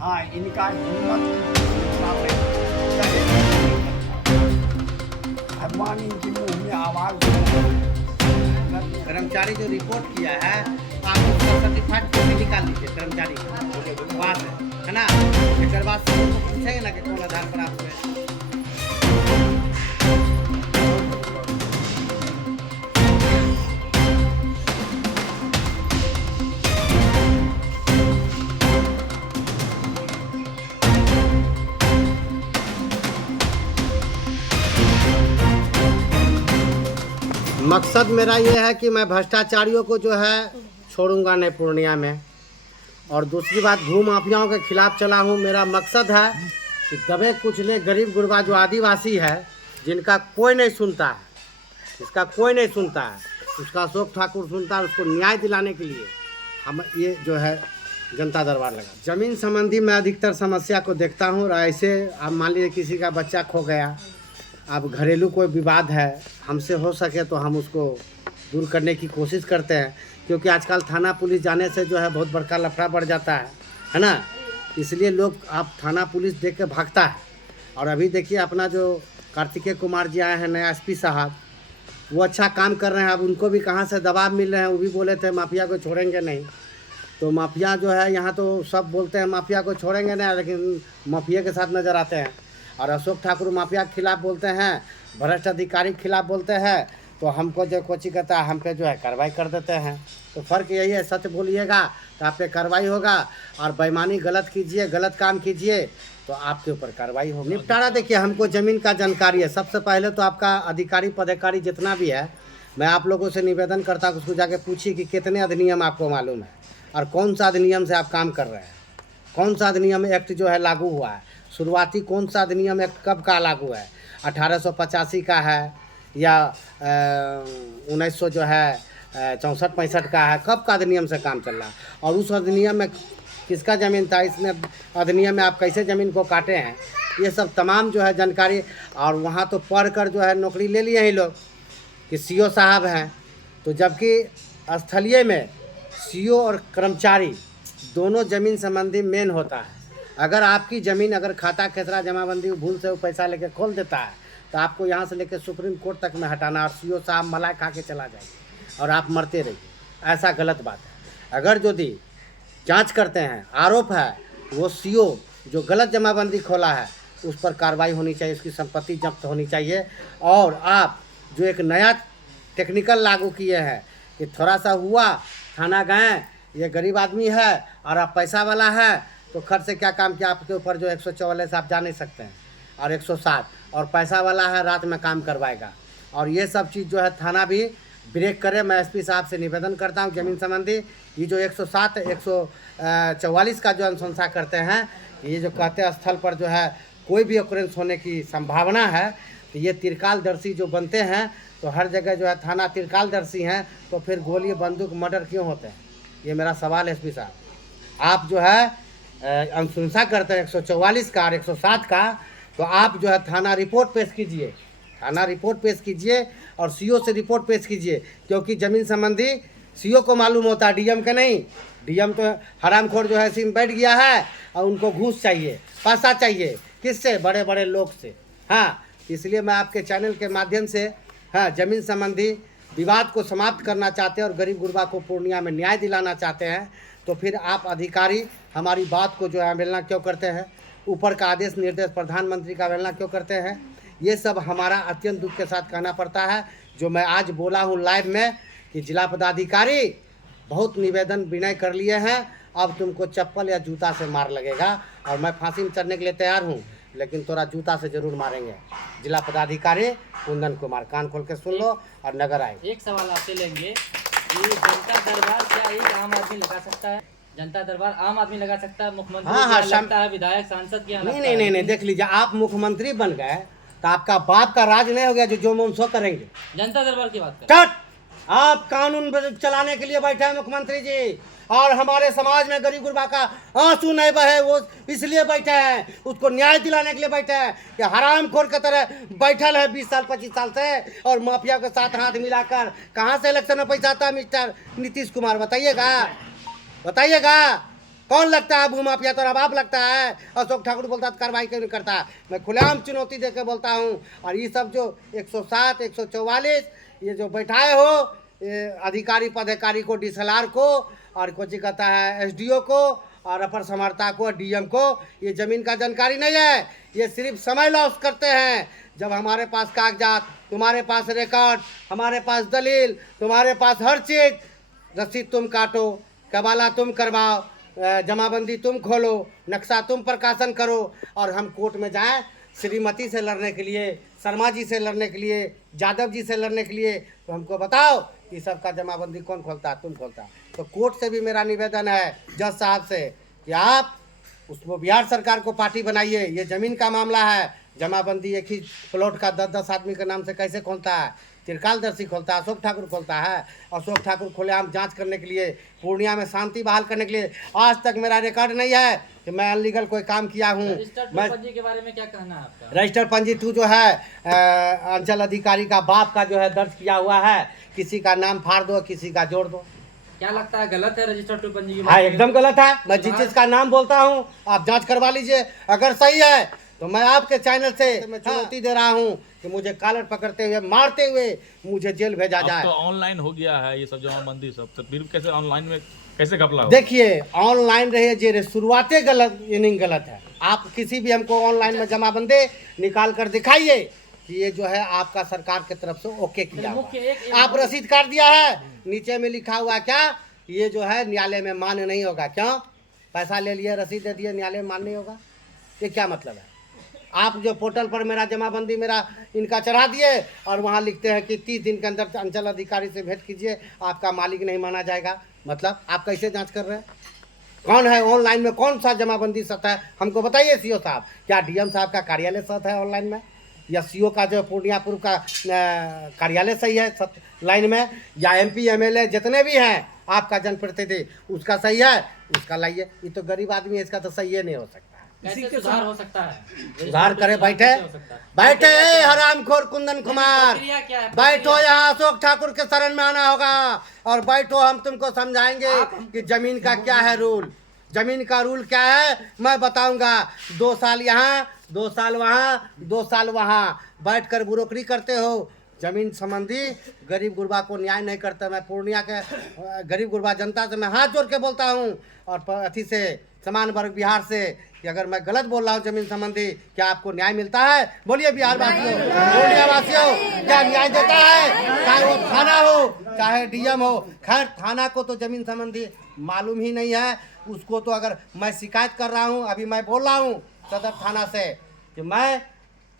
हाँ, इनका हिम्मत भगवान इनके मुंह में आवाज कर्मचारी जो रिपोर्ट किया है आप उसका सर्टिफाइड कॉपी निकाल लीजिए कर्मचारी का वहाँ से, है ना। फिर बाद से उनको पूछेंगे ना कि कौन आधार पर आपसे। मकसद मेरा ये है कि मैं भ्रष्टाचारियों को जो है छोड़ूंगा नहीं पूर्णिया में। और दूसरी बात, भू माफियाओं के खिलाफ चला हूँ। मेरा मकसद है कि दबे कुचले गरीब गुरबा जो आदिवासी है, जिनका कोई नहीं सुनता है, जिसका कोई नहीं सुनता है, उसका अशोक ठाकुर सुनता है। उसको न्याय दिलाने के लिए हम ये जो है जनता दरबार लगा। ज़मीन संबंधी मैं अधिकतर समस्या को देखता हूँ। और ऐसे अब मान लीजिए किसी का बच्चा खो गया, अब घरेलू कोई विवाद है, हमसे हो सके तो हम उसको दूर करने की कोशिश करते हैं। क्योंकि आजकल थाना पुलिस जाने से जो है बहुत बड़का लफड़ा बढ़ जाता है ना। इसलिए लोग आप थाना पुलिस देख के भागता है। और अभी देखिए अपना जो कार्तिकेय कुमार जी आए हैं नया एसपी साहब, वो अच्छा काम कर रहे हैं। अब उनको भी कहाँ से दबाव मिल रहे हैं। वो भी बोले थे माफिया को छोड़ेंगे नहीं। तो माफिया जो है यहाँ तो सब बोलते हैं माफिया को छोड़ेंगे नहीं, लेकिन माफिया के साथ नज़र आते हैं। और अशोक ठाकुर माफिया के खिलाफ बोलते हैं, भ्रष्ट अधिकारी के खिलाफ बोलते हैं। तो हमको जो कोची कहता है हम पे जो है कार्रवाई कर देते हैं। तो फ़र्क यही है, सच बोलिएगा तो आप पे कार्रवाई होगा, और बेईमानी गलत कीजिए, गलत काम कीजिए तो आपके ऊपर कार्रवाई होगी। निपटारा देखिए, हमको ज़मीन का जानकारी है। सबसे पहले तो आपका अधिकारी पदाधिकारी जितना भी है, मैं आप लोगों से निवेदन करता हूँ उसको जाके पूछिए कि कितने अधिनियम आपको मालूम है और कौन सा अधिनियम से आप काम कर रहे हैं। कौन सा अधिनियम एक्ट जो है लागू हुआ है, शुरुआती कौन सा अधिनियम एक्ट कब का लागू है, 1885 का है या 1900 जो है 64-65 का है, कब का अधिनियम से काम चल रहा है। और उस अधिनियम में किसका ज़मीन था, इसमें अधिनियम में आप कैसे ज़मीन को काटे हैं, ये सब तमाम जो है जानकारी। और वहाँ तो पढ़ कर जो है नौकरी ले लिए हैं लोग कि सीओ साहब हैं। तो जबकि स्थलीय में सीओ और कर्मचारी दोनों ज़मीन संबंधी मेन होता है। अगर आपकी ज़मीन अगर खाता खेसरा जमाबंदी भूल से वो पैसा लेके खोल देता है तो आपको यहाँ से लेके सुप्रीम कोर्ट तक में हटाना, और सीओ साहब मलाई खा के चला जाएगी और आप मरते रहिए। ऐसा गलत बात है। अगर यदि जांच करते हैं, आरोप है, वो सीओ जो गलत जमाबंदी खोला है उस पर कार्रवाई होनी चाहिए, उसकी संपत्ति जब्त होनी चाहिए। और आप जो एक नया टेक्निकल लागू किए हैं कि थोड़ा सा हुआ, थाना गए, ये गरीब आदमी है और आप पैसा वाला है, तो खर्च से क्या काम किया, आपके ऊपर जो 144 आप जा नहीं सकते हैं, और 107, और पैसा वाला है रात में काम करवाएगा। और ये सब चीज़ जो है थाना भी ब्रेक करे। मैं एसपी साहब से निवेदन करता हूँ ज़मीन संबंधी ये जो 107 144 का जो अनुशंसा करते हैं, ये जो कहते हैं स्थल पर जो है कोई भी ऑकरेंस होने की संभावना है, तो ये तिरकालदर्शी जो बनते हैं, तो हर जगह जो है थाना तिरकालदर्शी हैं, तो फिर गोली बंदूक मर्डर क्यों होते हैं। ये मेरा सवाल है एसपी साहब। आप जो है अनुशंसा करते हैं 144 का और 107 का, तो आप जो है थाना रिपोर्ट पेश कीजिए, थाना रिपोर्ट पेश कीजिए और सीओ से रिपोर्ट पेश कीजिए। क्योंकि ज़मीन संबंधी सीओ को मालूम होता है, डीएम के नहीं। डीएम तो हरामखोर जो है सिम बैठ गया है और उनको घूस चाहिए, पैसा चाहिए, किससे, बड़े बड़े लोग से। हाँ, इसलिए मैं आपके चैनल के माध्यम से हाँ ज़मीन संबंधी विवाद को समाप्त करना चाहते हैं और गरीब गुरबा को पूर्णिया में न्याय दिलाना चाहते हैं। तो फिर आप अधिकारी हमारी बात को जो है अवहेलना क्यों करते हैं, ऊपर का आदेश निर्देश प्रधानमंत्री का अवहेलना क्यों करते हैं। ये सब हमारा अत्यंत दुख के साथ कहना पड़ता है। जो मैं आज बोला हूँ लाइव में कि जिला पदाधिकारी बहुत निवेदन विनय कर लिए हैं, अब तुमको चप्पल या जूता से मार लगेगा। और मैं फांसी में चढ़ने के लिए तैयार हूँ, लेकिन तोरा जूता से जरूर मारेंगे। जिला पदाधिकारी कुंदन कुमार, कान खोल के सुन लो और नगर आए। एक सवाल आपसे लेंगे कि जनता दरबार क्या एक आम आदमी लगा सकता है? जनता दरबार आम आदमी लगा सकता है? मुख्यमंत्री हाँ, के हाँ, यहाँ लगता है, विधायक सांसद के यहाँ नहीं लगता नहीं है? नहीं नहीं, देख लीजिए, आप मुख्यमंत्री बन गए तो आपका बाप का राज नहीं हो गया जो मन सो करेंगे। जनता दरबार की बात करें। कट! आप कानून चलाने के लिए बैठे हैं मुख्यमंत्री जी, और हमारे समाज में गरीब गुरबा का आंसू नहीं बहे वो इसलिए बैठे हैं, उसको न्याय दिलाने के लिए बैठे हैं कि हरामखोर की तरह बैठल है 20 साल 25 साल से, और माफिया के साथ हाथ मिलाकर कहाँ से इलेक्शन में पैसा आता है मिस्टर नीतीश कुमार, बताइएगा बताइएगा। कौन लगता है भूमाफिया? तो बाप लगता है। अशोक ठाकुर बोलता है कार्रवाई क्यों नहीं करता? मैं खुलेआम चुनौती देकर बोलता हूँ। और ये सब जो 107, 144 ये जो बैठाए हो, ये अधिकारी पदाधिकारी को, DSLR को, और कुछ कहता है SDO को, और अपर समर्था को, DM को, ये ज़मीन का जानकारी नहीं है। ये सिर्फ समय लॉस करते हैं। जब हमारे पास कागजात, तुम्हारे पास रिकॉर्ड, हमारे पास दलील, तुम्हारे पास हर चीज़, रसीद तुम काटो, कबाला तुम करवाओ, जमाबंदी तुम खोलो, नक्शा तुम प्रकाशन करो, और हम कोर्ट में जाएं श्रीमती से लड़ने के लिए, शर्मा जी से लड़ने के लिए, यादव जी से लड़ने के लिए, तो हमको बताओ कि सबका जमाबंदी कौन खोलता है? तुम खोलता है। तो कोर्ट से भी मेरा निवेदन है जज साहब से कि आप उसको बिहार सरकार को पार्टी बनाइए। ये ज़मीन का मामला है, जमाबंदी एक ही प्लॉट का 10-10 आदमी के नाम से कैसे खोलता है? त्रिकालदर्शी खोलता है, अशोक ठाकुर खोलता है। अशोक ठाकुर खुलेआम जांच करने के लिए, पूर्णिया में शांति बहाल करने के लिए, आज तक मेरा रिकॉर्ड नहीं है कि मैं अनलीगल कोई काम किया हूँ। मैं पंजी के बारे में क्या कहना है आपका? रजिस्टर पंजी तू जो है अंचल अधिकारी का बाप का जो है दर्ज किया हुआ है, किसी का नाम फाड़ दो, किसी का जोड़ दो। क्या लगता है गलत है रजिस्टर 2 पंजी की? हाँ, एकदम गलत है। मैं जिस चीज का नाम बोलता हूँ आप जांच करवा लीजिए, अगर सही है तो मैं आपके चैनल से मैं चुनौती दे रहा हूँ कि मुझे कॉलर पकड़ते हुए, मारते हुए मुझे जेल भेजा अब जाए। तो ऑनलाइन हो गया है ये सब जमाबंदी सब, तो फिर कैसे ऑनलाइन में कैसे घपला हो? देखिए, ऑनलाइन रहे जे शुरुआते गलत, इनिंग गलत है। आप किसी भी हमको ऑनलाइन में जमाबंदी निकाल कर दिखाइए कि ये जो है आपका सरकार की तरफ से ओके किया हुआ है। आप रसीद काट दिया है, नीचे में लिखा हुआ क्या? ये जो है न्यायालय में मान्य नहीं होगा। क्यों? पैसा ले लिए, रसीद दे दिए, न्यायालय में मान्य नहीं होगा, ये क्या मतलब है? आप जो पोर्टल पर मेरा जमाबंदी मेरा इनका चढ़ा दिए और वहाँ लिखते हैं कि 30 दिन के अंदर अंचल अधिकारी से भेंट कीजिए, आपका मालिक नहीं माना जाएगा। मतलब आप कैसे जांच कर रहे हैं? कौन है ऑनलाइन में? कौन सा जमाबंदी सत है हमको बताइए CO साहब। क्या DM साहब का कार्यालय सत है ऑनलाइन में, या CO का जो पूर्णिया पूर्व का कार्यालय सही है सत लाइन में, या MP MLA जितने भी हैं आपका जनप्रतिनिधि उसका सही है, उसका लाइए। ये तो गरीब आदमी है, इसका तो सही नहीं हो सकता। कैसे सुधार हो सकता है? सुधार करे, बैठे बैठे हरामखोर कुंदन कुमार, प्रक्रिया क्या है? बैठो यहाँ, अशोक ठाकुर के शरण में आना होगा और बैठो, हम तुमको समझाएंगे कि जमीन का क्या है रूल। जमीन का रूल क्या है मैं बताऊंगा। 2 साल यहाँ, 2 साल वहाँ, 2 साल वहाँ बैठकर बुरोकरी करते हो। जमीन संबंधी गरीब गुरबा को न्याय नहीं करता। मैं पूर्णिया के गरीब गुरबा जनता से मैं हाथ जोड़ के बोलता हूँ, और अथी से समान वर्ग बिहार से, कि अगर मैं गलत बोल रहा हूँ जमीन संबंधी, क्या आपको न्याय मिलता है? बोलिए बिहार वासियों, पूर्णिया वासियों, क्या न्याय देता है? चाहे वो थाना हो, चाहे DM हो। खैर, थाना को तो जमीन संबंधी मालूम ही नहीं है उसको। तो अगर मैं शिकायत कर रहा हूँ, अभी मैं बोल रहा हूँ सदर थाना से कि मैं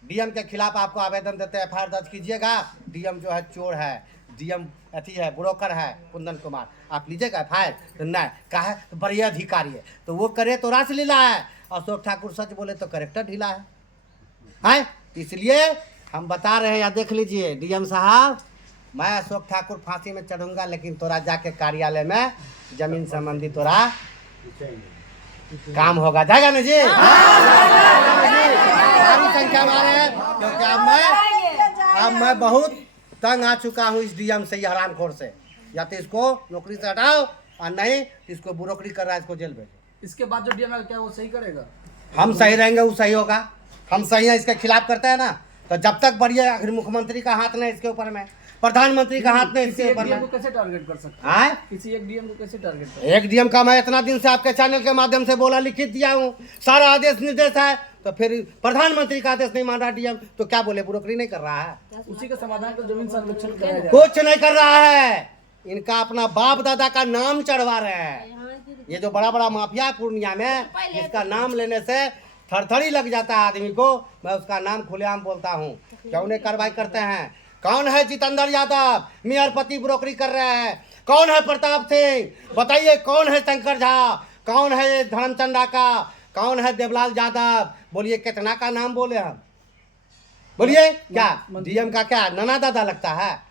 DM के खिलाफ आपको आवेदन देते FIR दर्ज कीजिएगा। DM जो है चोर है, DM अथी है, ब्रोकर है कुंदन कुमार, आप लीजिएगा FIR। तो नहीं कहा है तो बड़ी अधिकारी है, तो वो करे तो रासलीला है। अशोक ठाकुर सच बोले तो करेक्टर ढीला है। इसलिए हम बता रहे हैं, या देख लीजिए DM साहब, मैं अशोक ठाकुर फांसी में चढ़ूंगा, लेकिन तोरा जाके कार्यालय में जमीन संबंधी तोरा काम होगा। जाएगा ना जी? भारी संख्या में आ रहे हैं, क्योंकि अब मैं बहुत तंग आ चुका हूँ इस DM से, ये हरामखोर से। या तो इसको नौकरी से हटाओ, और नहीं इसको बुरोकरी कर रहा है, इसको जेल भेजो। इसके बाद जो DM है क्या वो सही करेगा? हम सही रहेंगे, वो सही होगा। हम सही है, इसके खिलाफ करते हैं ना, तो जब तक बढ़िया, आखिर मुख्यमंत्री का हाथ नहीं इसके ऊपर में, प्रधानमंत्री का हाथ नहीं इसके ऊपर में। को कैसे टारगेट कर सकते हैं? किसी एक DM को कैसे टारगेट कर? एक DM का मैं इतना दिन से आपके चैनल के माध्यम से बोला, लिखित दिया हूँ, सारा आदेश निर्देश है, तो फिर प्रधानमंत्री का आदेश नहीं मान रहा DM, तो क्या बोले? बुरोकरी नहीं कर रहा है, उसी का समाधान तो जमीन संरक्षण कराया जाए। कुछ नहीं कर रहा है। इनका अपना बाप दादा का नाम चढ़वा रहे हैं। ये जो बड़ा बड़ा माफिया है पूर्णिया में, जिसका नाम लेने से थरथरी लग जाता है आदमी को, मैं उसका नाम खुलेआम बोलता हूँ। क्या उन्हें कार्रवाई करते हैं? कौन है जितेंद्र यादव? मेयरपति ब्रोकरी कर रहे हैं। कौन है प्रताप सिंह? बताइए कौन है शंकर झा? कौन है धर्मचंदा का? कौन है देवलाल यादव? बोलिए कितना का नाम बोले हम? बोलिए क्या DM का क्या नाना दादा लगता है?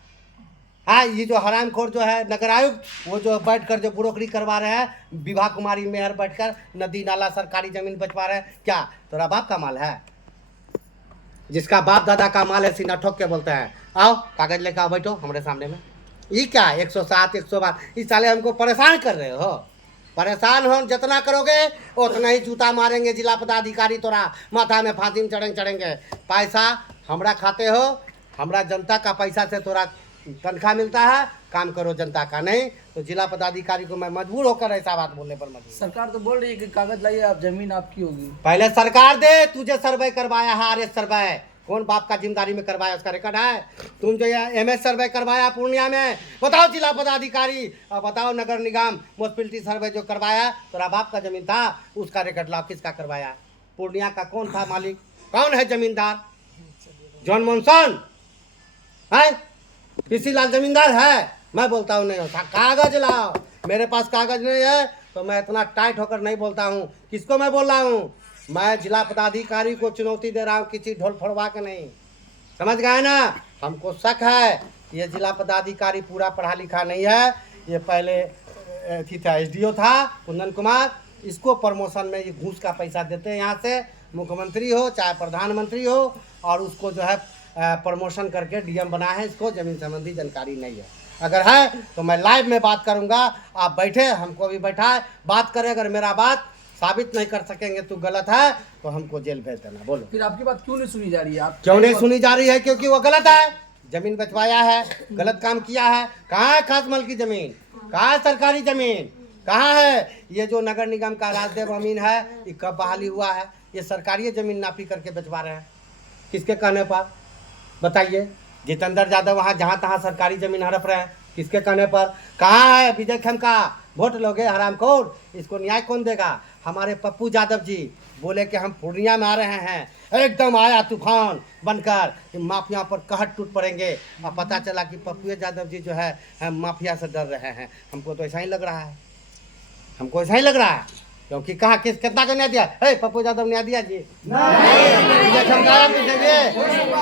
हाँ, ये जो हरामखोर जो है नगर आयुक्त, वो जो बैठकर जो बुरोकरी करवा रहे हैं, विभा कुमारी मेयर बैठकर नदी नाला सरकारी जमीन बचवा रहे हैं, क्या तोरा बाप का माल है? जिसका बाप दादा का माल है सीना ठोक के बोलते हैं, आओ कागज लेकर आओ, बैठो हमारे सामने में। ये क्या 107, 112? इस साले हमको परेशान कर रहे हो? परेशान हो जितना करोगे उतना ही जूता मारेंगे जिला पदाधिकारी, तोरा माथा में फांसी में चढ़ेंगे। पैसा हमरा खाते हो, हमरा जनता का पैसा से तोरा तनख्वाह मिलता है, काम करो जनता का, नहीं तो जिला पदाधिकारी को मैं मजबूर होकर ऐसा बात बोलने पर मजबूर। सरकार तो बोल रही है कि कागज लाइए आप, जमीन आपकी होगी। पहले सरकार दे, तुझे सर्वे करवाया है, आरएस सर्वे कौन बाप का जिम्मेदारी में करवाया, उसका रिकॉर्ड है। तुम जो ये एमएस सर्वे करवाया पूर्णिया में, बताओ जिला पदाधिकारी, और बताओ नगर निगम म्युनिसिपैलिटी सर्वे जो करवाया तेरा बाप का जमीन था, उसका रिकॉर्ड लाओ, किसका करवाया। पूर्णिया का कौन था मालिक, कौन है जमींदार, जॉन मॉनसन है, किसी लाल जमींदार है। मैं बोलता हूँ नहीं होता, कागज लाओ। मेरे पास कागज नहीं है तो मैं इतना टाइट होकर नहीं बोलता हूँ। किसको मैं बोल रहा हूँ, मैं जिला पदाधिकारी को चुनौती दे रहा हूँ, किसी ढोल फड़वा के नहीं, समझ गए ना। हमको शक है ये जिला पदाधिकारी पूरा पढ़ा लिखा नहीं है। ये पहले थी था एसडीओ था कुंदन कुमार, इसको प्रमोशन में ये घूस का पैसा देते हैं, यहाँ से मुख्यमंत्री हो चाहे प्रधानमंत्री हो, और उसको जो है प्रमोशन करके डीएम बना है। इसको जमीन संबंधी जानकारी नहीं है, अगर है तो मैं लाइव में बात करूंगा। आप बैठे, हमको भी बैठा बात करें, अगर मेरा बात साबित नहीं कर सकेंगे तू गलत है तो हमको जेल भेज देना। बोलो फिर आपकी बात क्यों नहीं सुनी जा रही है? आप क्यों नहीं सुनी जा रही है? क्योंकि वो गलत है, जमीन बचवाया है, गलत काम किया है। कहाँ है खास मल की जमीन, कहाँ है सरकारी जमीन, कहाँ है ये जो नगर निगम का राजदेव अमीन है, ये कब बहाली हुआ है? ये सरकारी जमीन नापी करके बचवा रहे हैं, किसके कहने पर बताइए। जितेंद्र यादव वहाँ जहाँ तहाँ सरकारी जमीन हड़प रहे हैं, किसके कहने पर? कहाँ है विजय खेमका, वोट लोगे हरामखोर, इसको न्याय कौन देगा? हमारे पप्पू यादव जी बोले कि हम पूर्णिया में आ रहे हैं, एकदम आया तूफान बनकर, माफिया पर कहट टूट पड़ेंगे, और पता चला कि पप्पू यादव जी जो है माफिया से डर रहे हैं। हमको तो ऐसा ही लग रहा है, हमको ऐसा ही लग रहा है, क्योंकि कहा कितना का न्याय दिया है? पप्पू यादव न्याय दिया जी विजय खेमका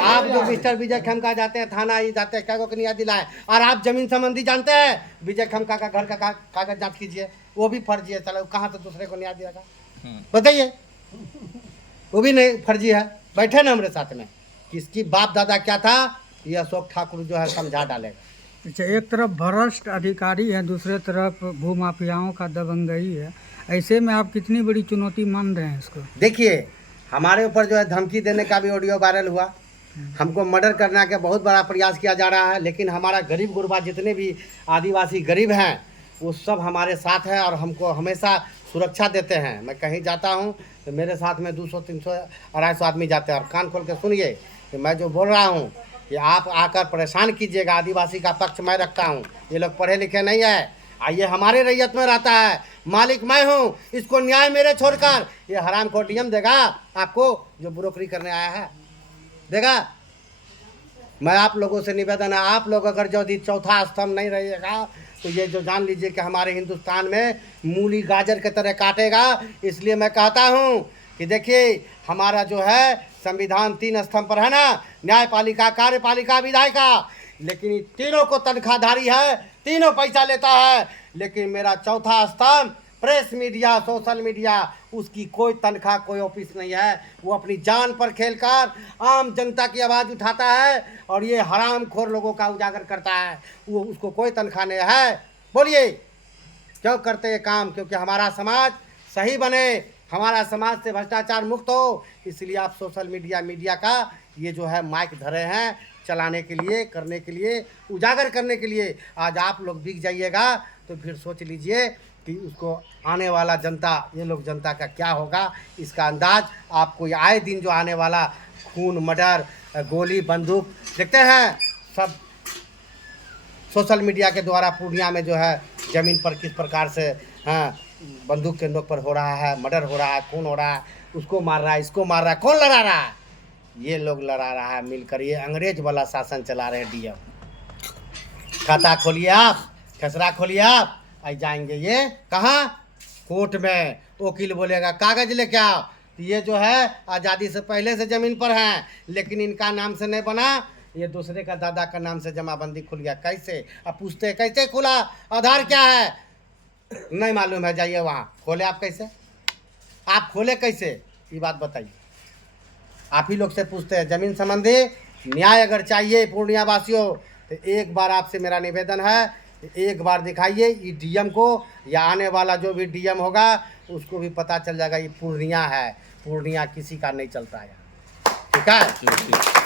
आप जो मिस्टर विजय खेमका जाते हैं थाना ही जाते हैं, क्या को न्याय दिलाए? और आप जमीन संबंधी जानते हैं, विजय खेमका का घर का कागज जांच कीजिए, वो भी फर्जी है। चलो कहाँ से दूसरे को न्याय दिया बताइए, वो भी नहीं फर्जी है। बैठे ना हमारे साथ में, किसकी बाप दादा क्या था ये अशोक ठाकुर जो है समझा डालेगा। अच्छा, एक तरफ भ्रष्ट अधिकारी है, दूसरे तरफ भूमाफियाओं का दबंगई है, ऐसे में आप कितनी बड़ी चुनौती मान रहे हैं इसको? देखिए हमारे ऊपर जो है धमकी देने का भी ऑडियो वायरल हुआ, हमको मर्डर करने का बहुत बड़ा प्रयास किया जा रहा है, लेकिन हमारा गरीब गुरबा जितने भी आदिवासी गरीब हैं वो सब हमारे साथ हैं और हमको हमेशा सुरक्षा देते हैं। मैं कहीं जाता हूं तो मेरे साथ में 200 300 250 आदमी जाते हैं। और कान खोल के सुनिए कि मैं जो बोल रहा हूं कि आप आकर परेशान कीजिएगा, आदिवासी का पक्ष मैं रखता हूं। ये लोग पढ़े लिखे नहीं है, ये हमारे रैयत में रहता है, मालिक मैं हूँ, इसको न्याय मेरे छोड़कर ये हराम को डीएम देगा आपको, जो ब्रोकरी करने आया है देगा। मैं आप लोगों से निवेदन है, आप लोग अगर यदि चौथा स्तंभ नहीं रहिएगा तो ये जो जान लीजिए कि हमारे हिंदुस्तान में मूली गाजर के तरह काटेगा। इसलिए मैं कहता हूँ कि देखिए हमारा जो है संविधान 3 स्तंभ पर है ना, न्यायपालिका, कार्यपालिका, विधायिका, लेकिन ये तीनों को तनख्वाहधारी है, तीनों पैसा लेता है। लेकिन मेरा चौथा स्तंभ प्रेस मीडिया, सोशल मीडिया, उसकी कोई तनख्वाह कोई ऑफिस नहीं है। वो अपनी जान पर खेलकर आम जनता की आवाज़ उठाता है और ये हरामखोर लोगों का उजागर करता है। वो उसको कोई तनख्वाह नहीं है। बोलिए क्यों करते ये काम? क्योंकि हमारा समाज सही बने, हमारा समाज से भ्रष्टाचार मुक्त हो। इसलिए आप सोशल मीडिया का ये जो है माइक धरे हैं चलाने के लिए, करने के लिए, उजागर करने के लिए। आज आप लोग बिक जाइएगा तो फिर सोच लीजिए कि उसको आने वाला जनता, ये लोग जनता का क्या होगा, इसका अंदाज आपको आए दिन जो आने वाला खून, मर्डर, गोली, बंदूक देखते हैं सब सोशल मीडिया के द्वारा। पूर्णिया में जो है ज़मीन पर किस प्रकार से बंदूक के नोक पर हो रहा है, मर्डर हो रहा है, खून हो रहा है, उसको मार रहा है, इसको मार रहा है। कौन लड़ा रहा है? ये लोग लड़ा रहा है मिलकर। ये अंग्रेज वाला शासन चला रहे हैं डीएम। खाता खोलिए आप, खसरा खोलिए आप, आई जाएंगे ये कहाँ? कोर्ट में। वकील बोलेगा कागज लेके आओ। तो ये जो है आज़ादी से पहले से ज़मीन पर हैं, लेकिन इनका नाम से नहीं बना, ये दूसरे का दादा का नाम से जमाबंदी खुल गया। कैसे? अब पूछते कैसे खुला, आधार क्या है? नहीं मालूम है, जाइए वहाँ खोले। आप कैसे, आप खोले कैसे, ये बात बताइए। आप ही लोग से पूछते हैं। ज़मीन संबंधी न्याय अगर चाहिए पूर्णिया वासियों तो एक बार आपसे मेरा निवेदन है एक बार दिखाइए ये डीएम को, या आने वाला जो भी डीएम होगा उसको भी पता चल जाएगा ये पूर्णिया है, पूर्णिया किसी का नहीं चलता है। ठीक है।